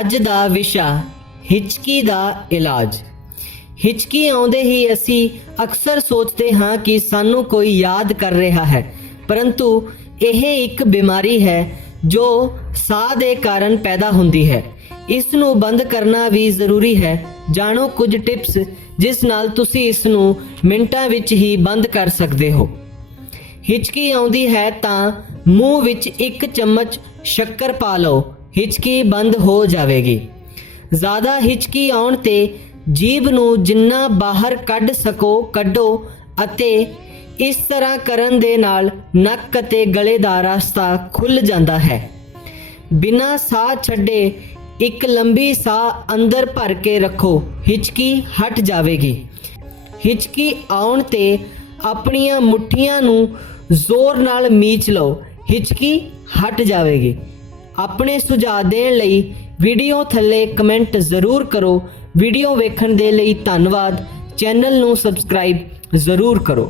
ਅੱਜ ਦਾ ਵਿਸ਼ਾ ਹਿਚਕੀ ਦਾ ਇਲਾਜ। ਹਿਚਕੀ ਆਉਂਦੇ ਹੀ ਅਸੀਂ ਅਕਸਰ ਸੋਚਦੇ ਹਾਂ ਕਿ ਸਾਨੂੰ ਕੋਈ ਯਾਦ ਕਰ ਰਿਹਾ ਹੈ, ਪਰੰਤੂ ਇਹ ਇੱਕ ਬਿਮਾਰੀ ਹੈ ਜੋ ਸਾਹ ਦੇ ਕਾਰਨ ਪੈਦਾ ਹੁੰਦੀ ਹੈ। ਇਸ ਨੂੰ ਬੰਦ ਕਰਨਾ ਵੀ ਜ਼ਰੂਰੀ ਹੈ। ਜਾਣੋ ਕੁਝ ਟਿਪਸ ਜਿਸ ਨਾਲ ਤੁਸੀਂ ਇਸ ਨੂੰ ਮਿੰਟਾਂ ਵਿੱਚ ਹੀ ਬੰਦ ਕਰ ਸਕਦੇ ਹੋ। ਹਿਚਕੀ ਆਉਂਦੀ ਹੈ ਤਾਂ ਮੂੰਹ ਵਿੱਚ 1 ਚਮਚ ਸ਼ੱਕਰ ਪਾ ਲਓ, ਹਿਚਕੀ ਬੰਦ ਹੋ ਜਾਵੇਗੀ। ਜ਼ਿਆਦਾ ਹਿਚਕੀ ਆਉਣ ਤੇ ਜੀਭ ਨੂੰ ਜਿੰਨਾ ਬਾਹਰ ਕੱਢ ਸਕੋ ਕੱਢੋ, ਅਤੇ ਇਸ ਤਰ੍ਹਾਂ ਕਰਨ ਦੇ ਨਾਲ ਨੱਕ ਅਤੇ ਗਲੇ ਦਾ ਰਸਤਾ ਖੁੱਲ੍ਹ ਜਾਂਦਾ ਹੈ। ਬਿਨਾਂ ਸਾਹ ਛੱਡੇ ਇੱਕ ਲੰਬੀ ਸਾਹ ਅੰਦਰ ਭਰ ਕੇ ਰੱਖੋ, ਹਿਚਕੀ ਹਟ ਜਾਵੇਗੀ। ਹਿਚਕੀ ਆਉਣ ਤੇ ਆਪਣੀਆਂ ਮੁੱਠੀਆਂ ਨੂੰ ਜ਼ੋਰ ਨਾਲ ਮੀਚ ਲਓ, ਹਿਚਕੀ ਹਟ ਜਾਵੇਗੀ। ਆਪਣੇ ਸੁਝਾਅ ਦੇਣ ਲਈ ਵੀਡੀਓ ਥੱਲੇ ਕਮੈਂਟ ਜ਼ਰੂਰ ਕਰੋ। ਵੀਡੀਓ ਵੇਖਣ ਦੇ ਲਈ ਧੰਨਵਾਦ। ਚੈਨਲ ਨੂੰ ਸਬਸਕ੍ਰਾਈਬ ਜ਼ਰੂਰ ਕਰੋ।